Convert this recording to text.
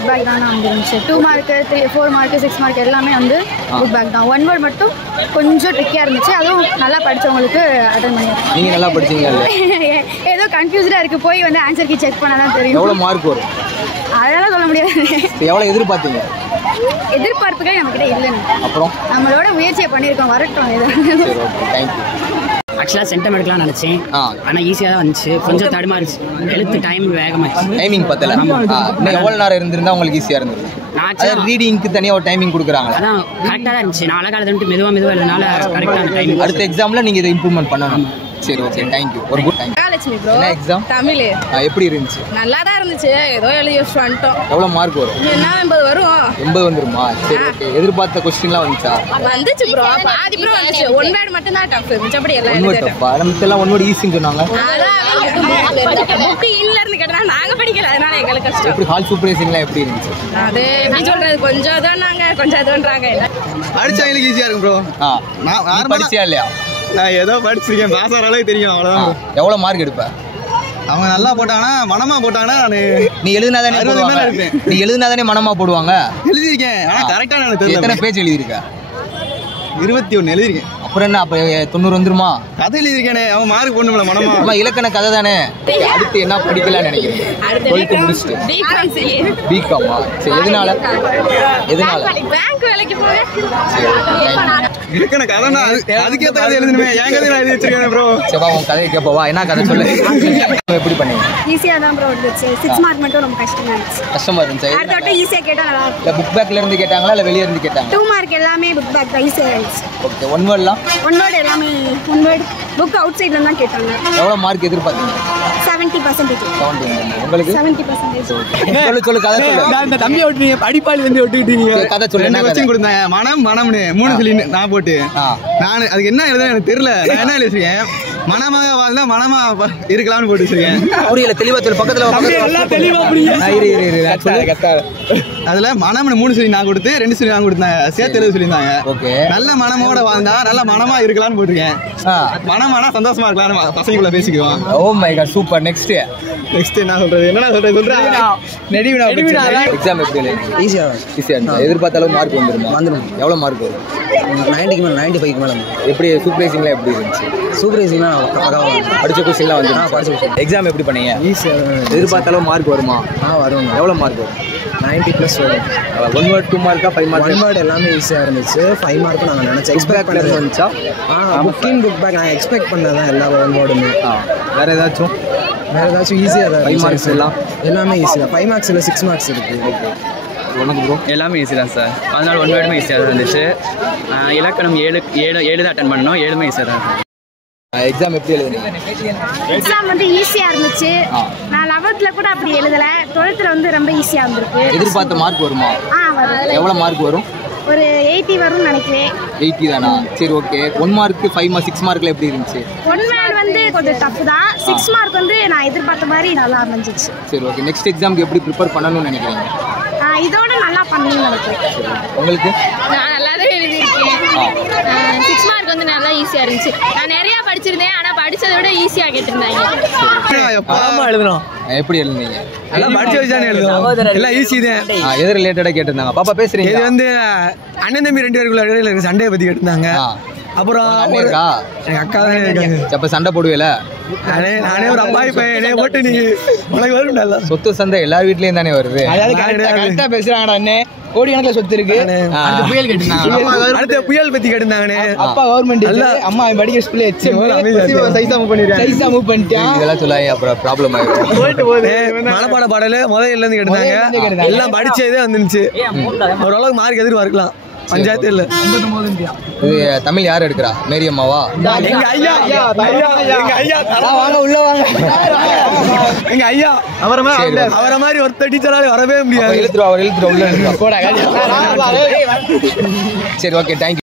Book back தான் வந்துருந்துச்சு. 2 mark 4 mark 6 mark எல்லாமே வந்து புக் பேக் தான். 1 வேர்ட் மட்டும் கொஞ்சம் ட்ரிக்கியாக இருந்துச்சு. அதுவும் நல்லா படித்தவங்களுக்கு அட்டன் பண்ணியிருக்கோம். நீங்கள் நல்லா படிச்சீங்க? ஏதோ கன்ஃபியூஸ்டாக இருக்குது. போய் வந்து ஆன்சர் கீ செக் பண்ணால் தான் தெரியும். எவ்வளோ மார்க் வரும் அதெல்லாம் சொல்ல முடியாது. எவ்வளோ எதிர்பார்த்தீங்க? எதிர்பார்ப்புகள் நம்மக்கிட்ட இல்லைன்னு, அப்புறம் நம்மளோட முயற்சியை பண்ணியிருக்கோம். வரட்டும். தேங்க்யூ. ஆக்சுவலாக சென்டம் எடுக்கலாம் நினச்சேன், ஆனால் ஈஸியாக தான் வந்துச்சு. கொஞ்சம் தடுமாறிச்சு, எழுத்து டைம் வேகமாச்சு. டைமிங் பத்தல. இன்னும் எவ்வளோ நேரம் இருந்திருந்தா உங்களுக்கு ஈஸியாக இருந்தது? நான் ரீடிங்க்கு தனியாக ஒரு டைமிங் கொடுக்குறாங்க. அதான் கரெக்டாக தான் இருந்துச்சு. நான் அழகாக எழுதுட்டு மெதுவாக எழுதுனால கரெக்டான டைம். அடுத்த எக்ஸாமில் நீங்கள் இதை இம்ப்ரூவ்மெண்ட் பண்ணணும். சரி, ஓகே, தேங்க்யூ. ஒரு குட் டைம். மகாலட்சுமி ப்ரோ. என்ன எக்ஸாம்? தமிழ். எப்படி இருந்துச்சு? நல்லா தான் இருந்துச்சு. ஏதோ எழுதி வச்சுட்டு வந்துட்டோம். எவ்வளோ மார்க் வரும்? என்ன 80 வரும். 80 வந்துருமா? சரி, ஓகே. எதிர்பார்த்த கொஸ்டின்லாம் வந்துச்சா? வந்துச்சு ப்ரோ. பாதி ப்ரோ வந்துச்சு. 1 வேர்ட் மட்டும் தான் டஃப். மிச்சப்படி எல்லாம் ஒன் வேர்ட் டஃப்பா? நமக்கு எல்லாம் 1 வேர்ட் ஈஸின்னு சொன்னாங்க. புக் இல்ல இருந்து கேட்டா நாங்க படிக்கல, அதனால எங்களுக்கு கஷ்டம். எப்படி ஹால் சூப்பர்வைசிங்லாம் எப்படி இருந்துச்சு? அது எப்படி சொல்றது, கொஞ்சம் தான் நாங்க கொஞ்சம் இதுன்றாங்க. படிச்சவங்களுக்கு ஈஸியா இருக்கும் ப்ரோ. நான் படிச்சியா இல்லையா? நான் ஏதோ படிச்சிருக்கேன், பாஸ் ஆகிற அளவுக்கு தெரியும், அவ்வளோதான். எவ்வளோ மார்க் எடுப்ப? அவங்க நல்லா போட்டாங்கன்னா மனமா போட்டாங்கன்னா நீ எழுதினாதானே போடுவாங்க. நீ எழுதினாதானே மனமா போடுவாங்க. எழுதியிருக்கேன், ஆனால் கரெக்டாக நான் தெரியல. எத்தனை பேஜ் எழுதியிருக்க? 21 எழுதியிருக்கேன். அப்புறம் என்ன, அப்போ 90 வந்துருமா? கதை எழுதியிருக்கேனே, அவன் மார்க் போடணும்ல மனமா. அம்மா இலக்கண கதை தானே. அடுத்து என்ன படிக்கலாம்னு நினைக்கிறேன்? 12th முடிச்சுட்டு பிகாமா? சரி, எதனால பேங்க் வேலைக்கு போவேன். இலக்கண கதைனா அதுக்கேற்ற கதை எழுதணுமே. என் கதை நான் எழுதி வச்சிருக்கேன் ப்ரோ. சரி, உன் கதையை கேட்பவா? என்ன கதை சொல்லு. எப்படி பண்ணீங்க? ஈஸியாக தான் ப்ரோ இருந்துச்சு. 6 மார்க் மட்டும் ரொம்ப கஷ்டமாக இருந்துச்சு. கஷ்டமா இருந்துச்சு. அடுத்த வட்டம் ஈஸியாக கேட்டால் நல்லா இருக்கும். இல்லை புக் பேக்ல இருந்து கேட்டாங்களா இல்லை வெளியே இருந்து கேட்டாங்க? 2 மார்க் எல்லாமே புக் பேக் தான், ஈஸியாக இருந்துச்சு. ஓகே. 1 வேர்ட்லாம் 1 வேர்ட் எல்லாமே 1 வேர்ட் புக் அவுட் சைடில் தான் கேட்டாங்க. எவ்வளோ மார்க் எதிர்பார்த்தீங்க? 70%. உங்களுக்கு 70%. சொல்லு கதை சொல்லு. இந்த தம்பியை விட்டு படிப்பாளி வந்து விட்டுக்கிட்டீங்க. கதை சொல்லு. என்ன கொஸ்டின் கொடுத்தாங்க, மனம்னு 3 சொல்லி நான் போட்டு நான் அதுக்கு என்ன எழுத எனக்கு தெரியல. நான் என்ன எழுதிருக்கேன், மனமாக வாழ்ந்தா மனமா இருக்கலாம்னு போட்டு வச்சிருக்கேன். புரியல, தெளிவா சொல்லு. பக்கத்துல அதுல மனம்னு 3 சொல்லி நான் கொடுத்து 2 சொல்லி நான் கொடுத்தாங்க. சேர்த்து எழுத சொல்லியிருந்தாங்க. ஓகே. நல்ல மனமோட வாழ்ந்தா நல்ல மனமா இருக்கலாம்னு போட்டிருக்கேன். மனமானா சந்தோஷமா இருக்கலாம்னு பசங்களுக்குள்ள பேசிக்குவோம். Oh my God, super. Next என்ன சொல்றது, என்ன சொல்றேன் எக்ஸாம் எப்படி எழுதுனீங்க? ஈஸியா எதிர்பார்த்த அளவு மார்க் வந்துடும். எவ்வளோ மார்க் வரும்? 90க்கு மேலே 95க்கு மேலே. எப்படி சூப்பர்வைசிங்லாம் எப்படி இருந்துச்சு? சூப்பர்வைசிங்லாம் படிச்ச கொஸ்டின்லாம் வந்து எக்ஸாம் எப்படி பண்ணீங்க? எதிர்பார்த்த அளவு மார்க் வருமா? வரும். எவ்வளோ மார்க் வரும்? 90+ வரும். 1 வேர்ட் 2 மார்க்கா 5 மார்க்? 1 வேர்ட் எல்லாமே ஈஸியாக இருந்துச்சு. 5 மார்க்கும் நாங்கள் நினச்சோம். எக்ஸ்பெக்ட் பண்ணது வந்துச்சா? புக் பேக் நான் எக்ஸ்பெக்ட் பண்ணதான் எல்லா 1 வேர்டுமே. வேறு ஏதாச்சும் ஈஸியாக தான். 5 மார்க்ஸ் எல்லாமே ஈஸியாக. 5 மார்க்ஸ் இல்லை, 6 மார்க்ஸ் இருக்குது. ஓகே. உனக்கு ப்ரோ? எல்லாமே ஈஸி தான் சார். அதனால 1 வேர்டுமே ஈஸியாக தான் இருந்துச்சு. இலக்கணம் 7 தான் அட்டன் பண்ணோம். 7மே ஈஸியாக தான் இருந்துச்சு. எக்ஸாம் எப்படி எழுதுனீங்க? எக்ஸாம் வந்து ஈஸியாக இருந்துச்சு. நான் 11th கூட அப்படி எழுதலை. 12th வந்து ரொம்ப ஈஸியாக இருந்திருக்கு. எதிர்பார்த்த மார்க் வருமா? வரும். எவ்வளோ மார்க் வரும்? ஒரு 80 வரும்னு நினைக்கிறேன். 80 தானா? சரி, ஓகே. 1 மார்க்கு 5 மார்க் 6 மார்க்கில் எப்படி இருந்துச்சு? 1 வேர்ட் வந்து கொஞ்சம் டஃப் தான். 6 மார்க் வந்து நான் எதிர்பார்த்த மாதிரி நல்லா அமைஞ்சிச்சு. சரி, ஓகே. நெக்ஸ்ட் எக்ஸாமுக்கு எப்படி ப்ரிப்பேர் பண்ணணும்னு நினைக்கிறீங்க? இதோட நல்லா பண்ணணும்னு நினைக்கிறேன். உங்களுக்கு? நான் நல்லா தான் எழுதியிருக்கேன். 6 மார்க் வந்து நல்லா ஈஸியாக இருந்துச்சு. நான் நிறையா படிச்சிருந்தேன், ஆனால் படித்ததை விட ஈஸியாக கேட்டிருந்தாங்க. எழுதணும். எப்படி எழுதுனீங்க? எல்லாம் படிச்சு வச்சானே எழுதுவோம். எல்லாம் ஈஸி தான். எது ரிலேட்டடாக கேட்டிருந்தாங்க? பாப்பா பேசுறீங்க? இது வந்து அண்ணன் தம்பி 2 பேருக்குள்ள இடையில சண்டையை பற்றி கேட்டிருந்தாங்க. அப்புறம் எங்க அக்கா தானே இருக்காங்க. அப்ப சண்டை போடுவேல? நானே ஒரு அப்பாவி பையனே போட்டு நீ உனக்கு வரும். நல்லா சொத்து சண்டை எல்லா வீட்லயும் தானே வருது. கரெக்டா பேசுறாங்கடா. அண்ணே கோடி கணக்கில் சொத்து இருக்கு. புயல் கேட்டிருந்தாங்க. அடுத்த புயல் பத்தி கேட்டிருந்தாங்கண்ணே. அப்பா கவர்மெண்ட் அம்மா படிக்கிற ஸ்கூல்ல சைஸா மூவ் பண்ணிட்டேன். இதெல்லாம் சொல்லாங்க, அப்புறம் ப்ராப்ளம் ஆயிடும். மனப்பாட பாடல முதல்ல இருந்து கேட்டிருந்தாங்க. எல்லாம் படிச்சதே வந்துருச்சு. ஓரளவுக்கு மார்க் எதிர்பார்க்கலாம். பஞ்சாயத்து இல்ல. இது தமிழ் யார் எடுக்கிறா? மேரி அம்மாவா? எங்க ஐயா வாங்க, உள்ள வாங்க. எங்க ஐயா அவரை மாதிரி ஒருத்த டீச்சரால வரவே முடியாது. எழுத்துருவா, அவர் எழுத்துருவா, உள்ள எழுத்துருவா. சரி, ஓகே, தேங்க்யூ.